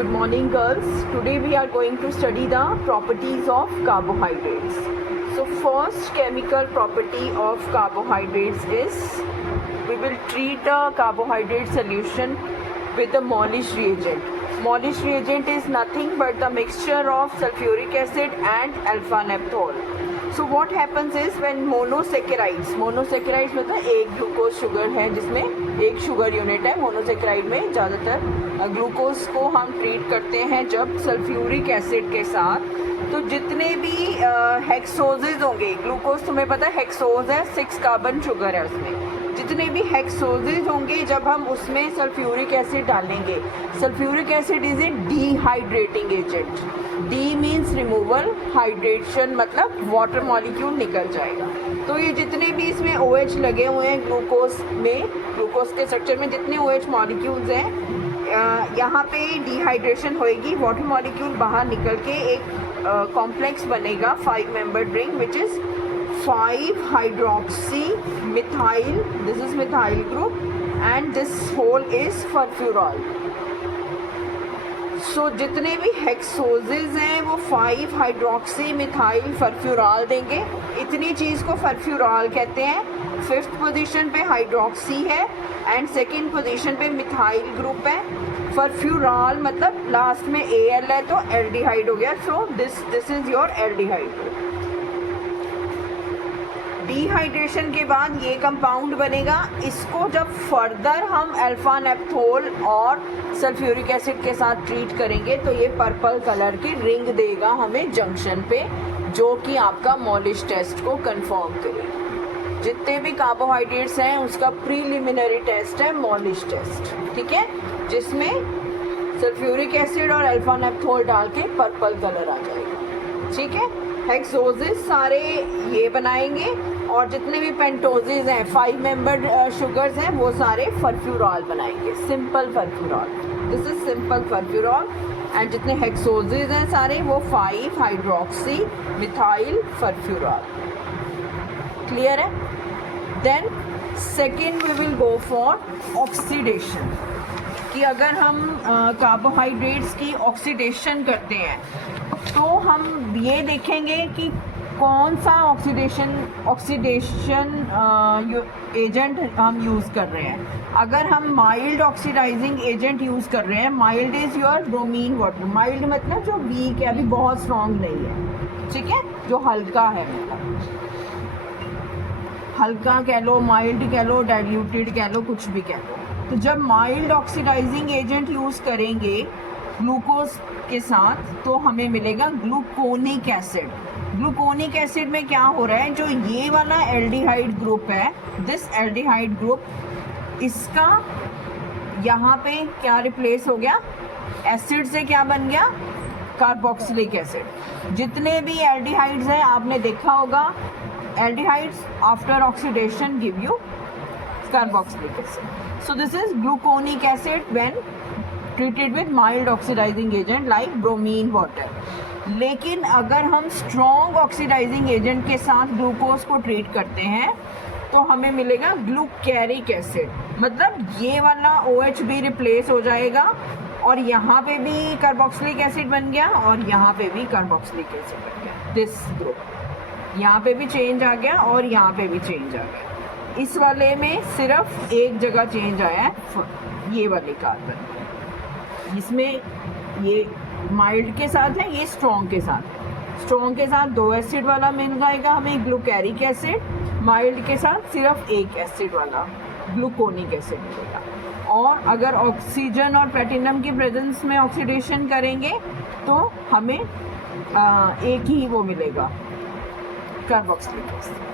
Good morning, girls. Today we are going to study the properties of carbohydrates. So first chemical property of carbohydrates is we will treat the carbohydrate solution with the Molish reagent. Molish reagent is nothing but the mixture of sulfuric acid and alpha naphthol. So what happens is when monosaccharides मतलब एक glucose sugar है जिसमें एक sugar unit है. Monosaccharide में ज़्यादातर glucose को हम ट्रीट करते हैं जब सल्फ्यूरिक एसिड के साथ. तो जितने भी हेक्सोजेज होंगे, ग्लूकोज तुम्हें पता है हेक्सोज है, 6 कार्बन शुगर है उसमें. जितने भी हेक्सोजेज होंगे जब हम उसमें सल्फ्यूरिक एसिड डालेंगे, sulphuric acid is a dehydrating agent. D means removal, hydration मतलब वाटर मॉलिक्यूल निकल जाएगा. तो ये जितने भी इसमें OH लगे हुए हैं ग्लूकोज में, ग्लूकोज के स्ट्रक्चर में जितने OH मॉलिक्यूल्स हैं, यहाँ पे डिहाइड्रेशन होएगी, वाटर मॉलिक्यूल बाहर निकल के एक कॉम्प्लेक्स बनेगा 5 membered ring which is 5 hydroxy methyl. This is methyl group and this whole is furfural. So जितने भी हेक्सोजेज हैं वो 5 हाइड्रोक्सी मिथाइल फर्फ्यूरॉल देंगे. इतनी चीज़ को फर्फ्यूरॉल कहते हैं. 5th पोजीशन पे हाइड्रोक्सी है एंड 2nd पोजीशन पे मिथाइल ग्रुप है. फर्फ्यूरॉल मतलब लास्ट में Al है तो एल्डिहाइड हो गया. सो this is your aldehyde. Dehydration के बाद ये कंपाउंड बनेगा. इसको जब फर्दर हम अल्फा नेप्थोल और सल्फ्यूरिक एसिड के साथ ट्रीट करेंगे तो ये पर्पल कलर की रिंग देगा हमें जंक्शन पे, जो कि आपका मॉलिश टेस्ट को कंफर्म करेगा. जितने भी कार्बोहाइड्रेट्स हैं उसका प्रीलिमिनरी टेस्ट है मॉलिश टेस्ट, ठीक है, जिसमें सल्फ्यूरिक एसिड और अल्फा नेप्थोल डाल के पर्पल कलर आ जाएगा. ठीक है, हेक्सोजेस सारे ये बनाएंगे और जितने भी पेंटोजेज हैं 5 मेंबर्ड शुगर्स हैं वो सारे फर्फ्यूरॉल बनाएंगे. Simple furfural, this is simple furfural. And जितने हेक्सोजेज हैं सारे वो 5 हाइड्रोक्सी मिथाइल फर्फ्यूरॉल. क्लियर है. Then second we will go for oxidation. कि अगर हम कार्बोहाइड्रेट्स की ऑक्सीडेशन करते हैं तो हम ये देखेंगे कि कौन सा ऑक्सीडेशन एजेंट हम यूज़ कर रहे हैं. अगर हम माइल्ड ऑक्सीडाइजिंग एजेंट यूज़ कर रहे हैं, mild is your bromine water. Mild मतलब जो वीक है, अभी बहुत स्ट्रॉन्ग नहीं है, ठीक है, जो हल्का है, मतलब हल्का कह लो, माइल्ड कह लो, डाइल्यूटेड कह लो, कुछ भी कह लो. तो जब माइल्ड ऑक्सीडाइजिंग एजेंट यूज़ करेंगे ग्लूकोज के साथ तो हमें मिलेगा ग्लूकोनिक एसिड. ग्लूकोनिक एसिड में क्या हो रहा है, जो ये वाला एल्डिहाइड ग्रुप है, दिस एल्डिहाइड ग्रुप, इसका यहाँ पे क्या रिप्लेस हो गया, एसिड से क्या बन गया, कार्बोक्सिलिक एसिड. जितने भी एल्डिहाइड्स हैं आपने देखा होगा, aldehydes after oxidation give you carboxylic acid. So this is gluconic acid when treated with mild oxidizing agent like bromine water. लेकिन अगर हम strong oxidizing agent के साथ ग्लूकोज को ट्रीट करते हैं तो हमें मिलेगा ग्लूकेरिक एसिड. मतलब ये वाला OH भी रिप्लेस हो जाएगा और यहाँ पे भी कार्बोक्सिलिक एसिड बन गया और यहाँ पे भी कार्बोक्सिलिक एसिड बन गया. दिस ग्रुप यहाँ पे भी चेंज आ गया और यहाँ पे भी चेंज आ गया. इस वाले में सिर्फ एक जगह चेंज आया है, ये वाले कार्बन. इसमें ये माइल्ड के साथ है, ये स्ट्रॉन्ग के साथ. स्ट्रॉन्ग के साथ 2 एसिड वाला मिल जाएगा हमें ग्लूकेरिक एसिड. माइल्ड के साथ सिर्फ 1 एसिड वाला ग्लूकोनिक एसिड मिलेगा. और अगर ऑक्सीजन और प्लेटिनम की प्रेजेंस में ऑक्सीडेशन करेंगे तो हमें एक ही वो मिलेगा, carboxylic acid.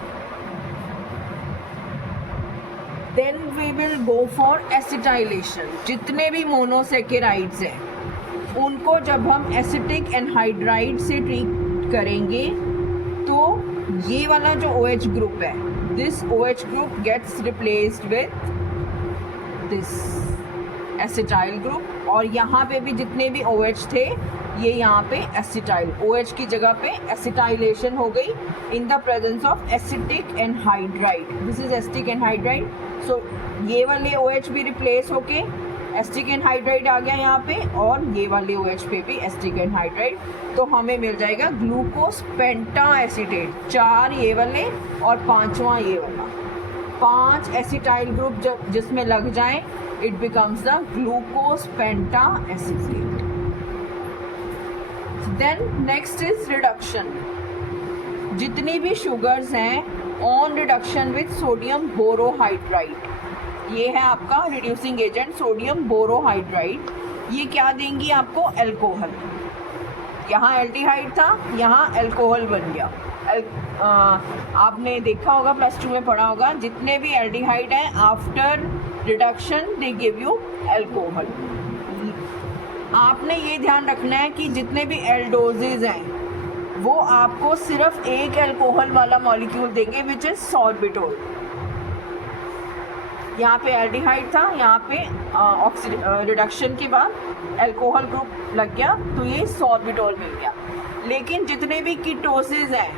Then we will go for acetylation. जितने भी मोनोसेकेराइड्स हैं उनको जब हम एसिटिक एनहाइड्राइड से ट्रीट करेंगे तो ये वाला जो OH ग्रुप है, this OH group gets replaced with this acetyl group. और यहाँ पे भी जितने भी OH थे ये यहाँ पे एसिटाइल, OH की जगह पे एसिटाइलेशन हो गई in the presence of acetic anhydride. This is acetic anhydride. So ये वाले OH भी रिप्लेस होके एसिटिक एनहाइड्राइड आ गया यहाँ पे, और ये वाले OH पे भी एसिटिक एनहाइड्राइड, तो हमें मिल जाएगा ग्लूकोज पेंटा एसीटेट। 4 ये वाले और 5वां ये वाला, 5 एसिटाइल ग्रुप जब जिसमें लग जाएं, it becomes the glucose penta acetate. Then next is reduction. जितनी भी शुगर्स हैं on reduction with sodium borohydride, ये है आपका रिड्यूसिंग एजेंट सोडियम बोरोहाइड्राइड। ये क्या देंगी आपको? अल्कोहल। यहाँ एल्डिहाइड था, यहाँ अल्कोहल बन गया। आपने देखा होगा, प्लस 2 में पढ़ा होगा, जितने भी एल्डिहाइड हैं after reduction they give you alcohol. आपने ये ध्यान रखना है कि जितने भी एल्डोजेज हैं वो आपको सिर्फ एक अल्कोहल वाला मॉलिक्यूल देंगे, विच इज सॉर्बिटोल। यहाँ पे एल्डिहाइड था, यहाँ पे रिडक्शन के बाद अल्कोहल ग्रुप लग गया, तो ये सॉर्बिटोल मिल गया। लेकिन जितने भी कीटोसिस हैं,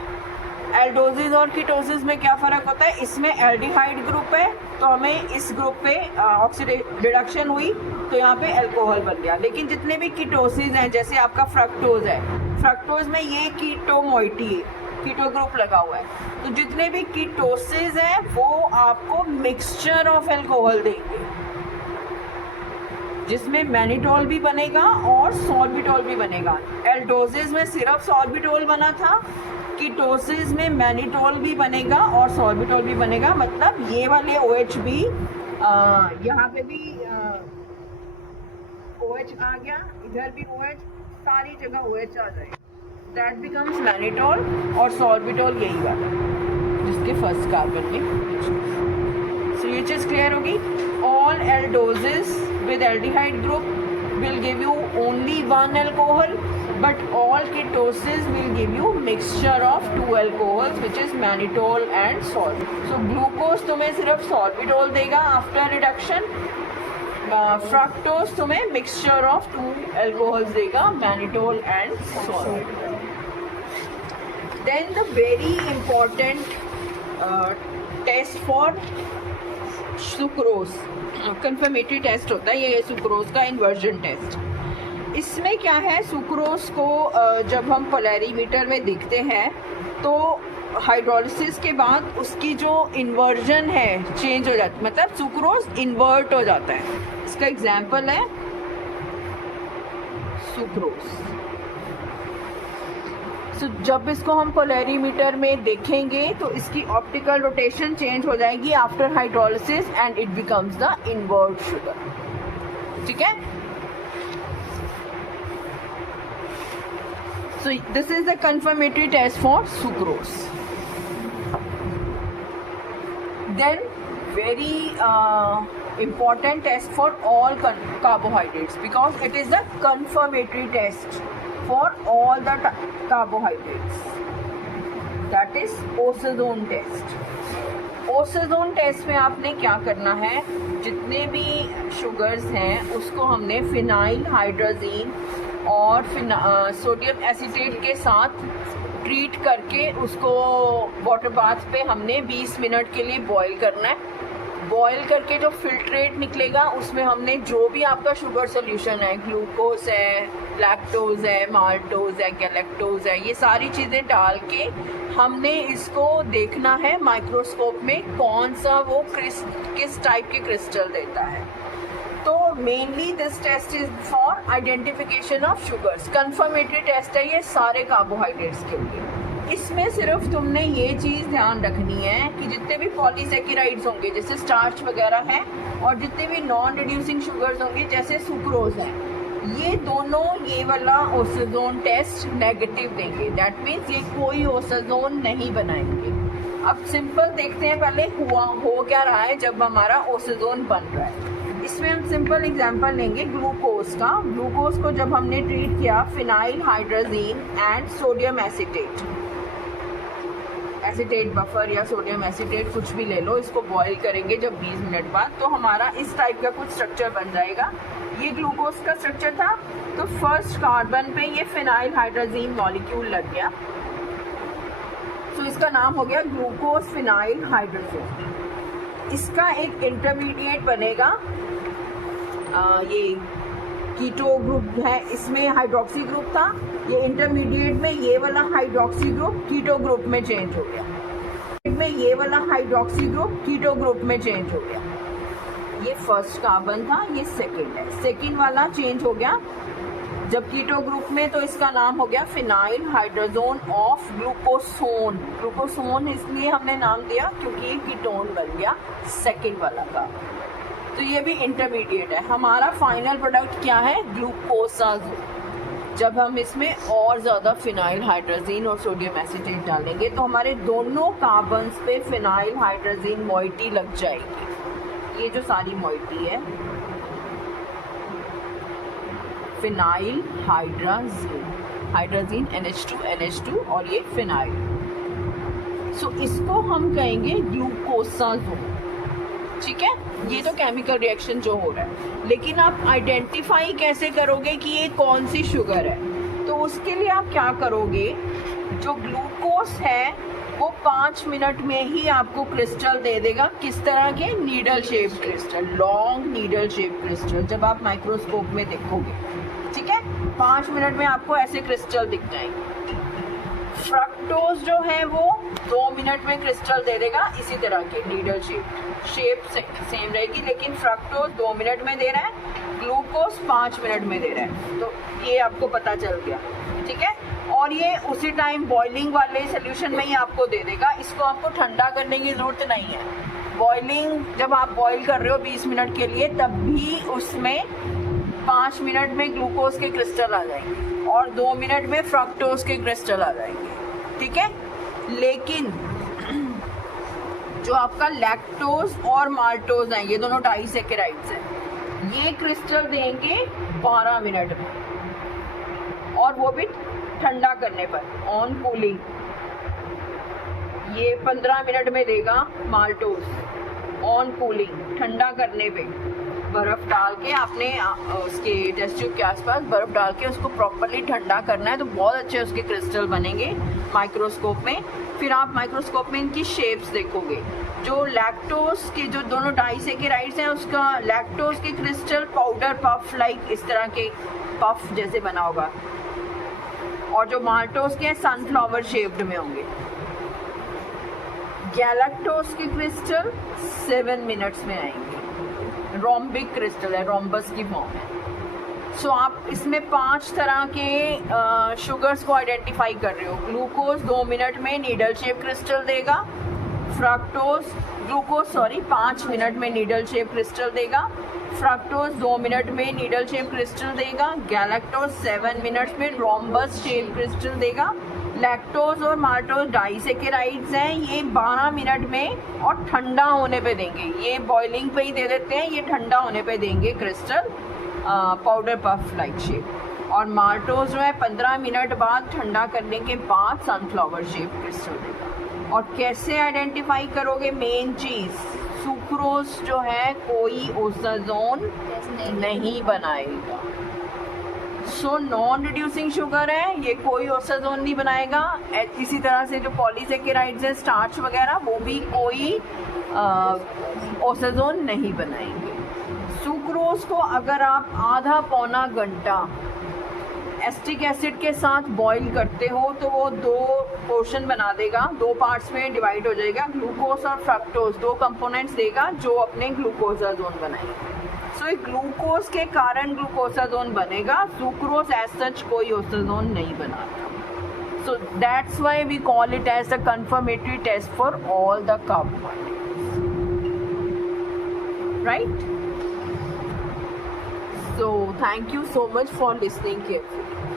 एल्डोसिस और कीटोसिस में क्या फ़र्क होता है? इसमें एल्डिहाइड ग्रुप है तो हमें इस ग्रुप पे रिडक्शन हुई तो यहाँ पे अल्कोहल बन गया। लेकिन जितने भी कीटोसिस हैं, जैसे आपका फ्रक्टोज है, फ्रक्टोज में ये कीटो मोइटी है, कीटो ग्रुप लगा हुआ है, तो जितने भी कीटोसिस हैं वो आपको मिक्सचर ऑफ अल्कोहल देंगे, जिसमें मैनिटोल भी बनेगा और सॉर्बिटोल भी बनेगा। एल्डोसिस में सिर्फ सॉर्बिटोल बना था, कीटोसिस में मैनिटोल भी बनेगा और सॉर्बिटोल भी बनेगा। मतलब ये वाले OH भी यहाँ पे भी OH आ गया, इधर भी OH, सारी जगह OH आ जाए, दैट बिकम्स मैनिटोल, और सॉर्बिटोल यही वाला जिसके फर्स्ट कार्बन में। सो ये चीज़ क्लियर होगी। All aldoses with aldehyde group will give you only one alcohol, but all ketosis will give you mixture of 2 alcohols, which is mannitol and sorbitol. So glucose तुम्हें सिर्फ sorbitol देगा after reduction, fructose तुम्हें mixture of 2 alcohols देगा, mannitol and sorbitol. Then the very important test for sucrose, confirmatory test होता है ये sucrose का inversion test. इसमें क्या है, सुक्रोज को जब हम पोलैरीमीटर में देखते हैं तो हाइड्रोलिसिस के बाद उसकी जो इन्वर्जन है चेंज हो जाती है, मतलब सुक्रोज इन्वर्ट हो जाता है। इसका एग्जांपल है सुक्रोज। जब इसको हम पोलैरीमीटर में देखेंगे तो इसकी ऑप्टिकल रोटेशन चेंज हो जाएगी after hydrolysis and it becomes the invert sugar. ठीक है, so this is the confirmatory test for sucrose. Then very important test for all carbohydrates, because it is the confirmatory test for all the carbohydrates, that is osazone test. Osazone test में आपने क्या करना है, जितने भी sugars हैं उसको हमने फिनाइल हाइड्रोजीन और सोडियम एसीटेट के साथ ट्रीट करके उसको वाटर बाथ पे हमने 20 मिनट के लिए बॉईल करना है। बॉईल करके जो फिल्ट्रेट निकलेगा उसमें हमने जो भी आपका शुगर सोल्यूशन है, ग्लूकोज है, लैक्टोज है, माल्टोज है, गैलेक्टोज है, ये सारी चीज़ें डाल के हमने इसको देखना है माइक्रोस्कोप में कौन सा वो किस टाइप के क्रिस्टल देता है। तो mainly this test is for identification of sugars. Confirmatory test है ये सारे कार्बोहाइड्रेट्स के लिए। इसमें सिर्फ तुमने ये चीज़ ध्यान रखनी है कि जितने भी पॉलीसेकेराइड्स होंगे जैसे स्टार्च वगैरह हैं, और जितने भी नॉन रिड्यूसिंग शुगर्स होंगे जैसे सुक्रोज है, ये दोनों ये वाला ओसेजोन टेस्ट नेगेटिव देंगे। दैट मीन्स ये कोई ओसेजोन नहीं बनाएंगे। अब सिंपल देखते हैं पहले हो क्या रहा है जब हमारा ओसेजोन बन रहा है। इसमें हम सिंपल एग्जांपल लेंगे ग्लूकोज का। ग्लूकोज को जब हमने ट्रीट किया phenyl hydrazine and sodium acetate buffer या सोडियम एसीटेट कुछ भी ले लो, इसको बॉईल करेंगे जब 20 मिनट बाद, तो हमारा इस टाइप का कुछ स्ट्रक्चर बन जाएगा। ये ग्लूकोज का स्ट्रक्चर था, तो फर्स्ट कार्बन पे ये फिनाइल हाइड्रोजीन मॉलिक्यूल लग गया, तो इसका नाम हो गया ग्लूकोज फिनाइल हाइड्रोजीन। इसका एक इंटरमीडिएट बनेगा ये कीटो ग्रुप है, इसमें हाइड्रोक्सी ग्रुप था, ये इंटरमीडिएट में ये वाला हाइड्रोक्सी ग्रुप कीटो ग्रुप में चेंज हो गया, में ये वाला हाइड्रोक्सी ग्रुप कीटो ग्रुप में चेंज हो गया। ये फर्स्ट कार्बन था, ये सेकंड है, सेकंड वाला चेंज हो गया जब कीटो ग्रुप में, तो इसका नाम हो गया फिनाइल हाइड्रोजोन ऑफ ग्लूकोसोन। ग्लूकोसोन इसलिए हमने नाम दिया क्योंकि ये कीटोन बन गया सेकंड वाला का। तो ये भी इंटरमीडिएट है। हमारा फाइनल प्रोडक्ट क्या है? ग्लूकोसाजोन। जब हम इसमें और ज़्यादा फिनाइल हाइड्रोजीन और सोडियम एसीटेट डालेंगे तो हमारे दोनों कार्बन्स पे फिनाइल हाइड्रोजीन मॉइटी लग जाएगी। ये जो सारी मॉइटी है फिनाइल हाइड्रोजीन NH2 और ये फिनाइल। सो इसको हम कहेंगे ग्लूकोसाजोन। ठीक है, ये तो केमिकल रिएक्शन जो हो रहा है, लेकिन आप आइडेंटिफाई कैसे करोगे कि ये कौन सी शुगर है? तो उसके लिए आप क्या करोगे, जो ग्लूकोस है वो 5 मिनट में ही आपको क्रिस्टल दे देगा। किस तरह के? Needle shape crystal, long needle shape crystal, जब आप माइक्रोस्कोप में देखोगे। ठीक है, 5 मिनट में आपको ऐसे क्रिस्टल दिख जाएंगे। फ्रक्टोज जो है वो 2 मिनट में क्रिस्टल दे देगा, इसी तरह के नीडल शेप सेम रहेगी, लेकिन फ्रक्टोज 2 मिनट में दे रहा है, ग्लूकोज 5 मिनट में दे रहा है। तो ये आपको पता चल गया। ठीक है, और ये उसी टाइम बॉइलिंग वाले सोल्यूशन में ही आपको दे देगा। इसको आपको ठंडा करने की ज़रूरत नहीं है। बॉइलिंग जब आप बॉईल कर रहे हो 20 मिनट के लिए, तब भी उसमें 5 मिनट में ग्लूकोज के क्रिस्टल आ जाएंगे और 2 मिनट में फ्रक्टोज के क्रिस्टल आ जाएंगे। ठीक है, लेकिन जो आपका लैक्टोज और माल्टोज हैं, ये दोनों डाइसैकेराइड्स हैं, ये क्रिस्टल देंगे 12 मिनट में, और वो भी ठंडा करने पर, ऑन कूलिंग। ये 15 मिनट में देगा माल्टोज, ऑन कूलिंग, ठंडा करने पे। बर्फ़ डाल के आपने उसके टेस्ट ट्यूब के आसपास बर्फ़ डाल के उसको प्रॉपरली ठंडा करना है, तो बहुत अच्छे उसके क्रिस्टल बनेंगे माइक्रोस्कोप में। फिर आप माइक्रोस्कोप में इनकी शेप्स देखोगे। जो लैक्टोज के जो दोनों डाइसैकेराइड्स हैं, उसका लैक्टोज के क्रिस्टल पाउडर पफ लाइक इस तरह के पफ जैसे बना होगा, और जो माल्टोज के सनफ्लावर शेप्ड में होंगे। गैलेक्टोज के क्रिस्टल 7 मिनट्स में आएंगे। रोम्बिक क्रिस्टल है, रोम्बस की फॉर्म है। सो आप इसमें 5 तरह के शुगर्स को आइडेंटिफाई कर रहे हो। ग्लूकोज 2 मिनट में नीडल शेप क्रिस्टल देगा, ग्लूकोज 5 मिनट में नीडल शेप क्रिस्टल देगा, फ्रक्टोज 2 मिनट में नीडल शेप क्रिस्टल देगा, गैलेक्टोज 7 मिनट्स में रोम्बस शेप क्रिस्टल देगा, लैक्टोज और माल्टोज डाइसैकेराइड्स हैं, ये 12 मिनट में और ठंडा होने पे देंगे। ये बॉइलिंग पे ही दे देते हैं, ये ठंडा होने पे देंगे crystal powder puff like shape. और माल्टोज जो है 15 मिनट बाद ठंडा करने के बाद सनफ्लावर शेप क्रिस्टल देगा। और कैसे आइडेंटिफाई करोगे? मेन चीज़, सुक्रोज जो है कोई ओसाजोन नहीं बनाएगा। सो नॉन रिड्यूसिंग शुगर है, ये कोई ओसाजोन नहीं बनाएगा। इसी तरह से जो पॉलीसेकेराइड्स है, स्टार्च वगैरह, वो भी कोई ओसाजोन नहीं बनाएंगे। सुक्रोज को अगर आप आधा पौना घंटा एस्टिक एसिड के साथ बॉईल करते हो तो वो 2 पोर्शन बना देगा, 2 पार्ट्स में डिवाइड हो जाएगा। ग्लूकोज और फ्रक्टोज 2 कंपोनेंट्स देगा जो अपने ग्लूकोसाजोन बनाएंगे। सो ग्लूकोज के कारण ग्लूकोसाजोन बनेगा, सुक्रोज एज सच कोई ओसाजोन नहीं बनाता। So that's why we call it as the confirmatory test for all the carbohydrates, right? So thank you so much for listening carefully.